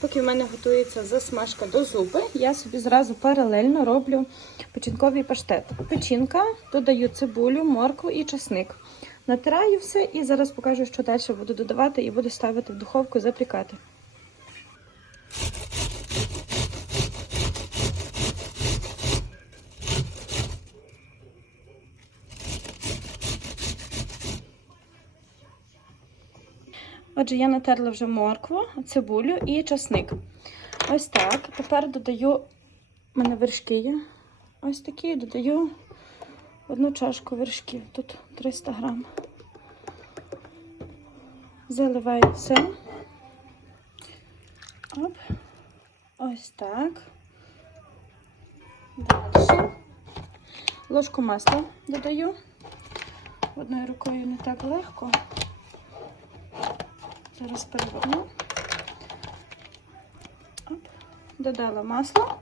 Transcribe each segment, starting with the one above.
Поки в мене готується засмажка до зуби, я собі зразу паралельно роблю печінковий паштет. Печінка, додаю цибулю, моркву і часник. Натираю все і зараз покажу, що далі буду додавати і буду ставити в духовку запікати. Отже, я натерла вже моркву, цибулю і часник. Ось так. Тепер додаю, у мене вершки є. Ось такі, додаю одну чашку вершків. Тут 300 грам. Заливаю все. Оп. Ось так. Далі. Ложку масла додаю. Одною рукою не так легко. Зараз переверну. Додала масло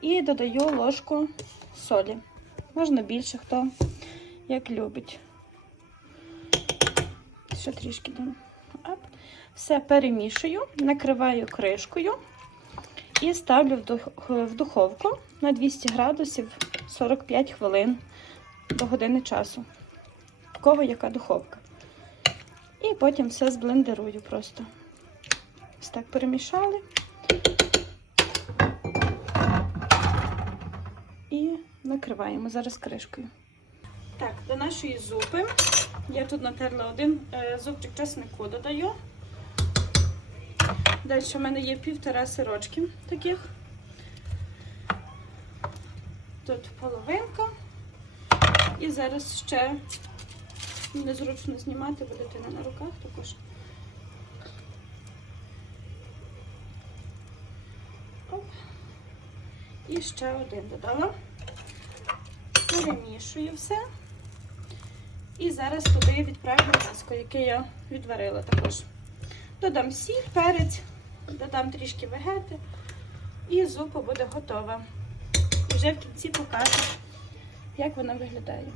і додаю ложку солі. Можна більше, хто як любить. Ще трішки дам. Все перемішую, накриваю кришкою і ставлю в духовку на 200 градусів 45 хвилин до години часу. В кого яка духовка. І потім все зблендерую просто. Ось так перемішали. І накриваємо зараз кришкою. Так, до нашої зупи. Я тут натерла один е, зубчик чеснику додаю. Далі в мене є півтора сирочки таких. Тут половинка. І зараз ще незручно знімати, бо дитина на руках також. Оп. І ще один додала. Перемішую все. І зараз туди відправлю м'яско, яке я відварила також. Додам сіль, перець, додам трішки вегети, і зупа буде готова. Вже в кінці покажу, як вона виглядає.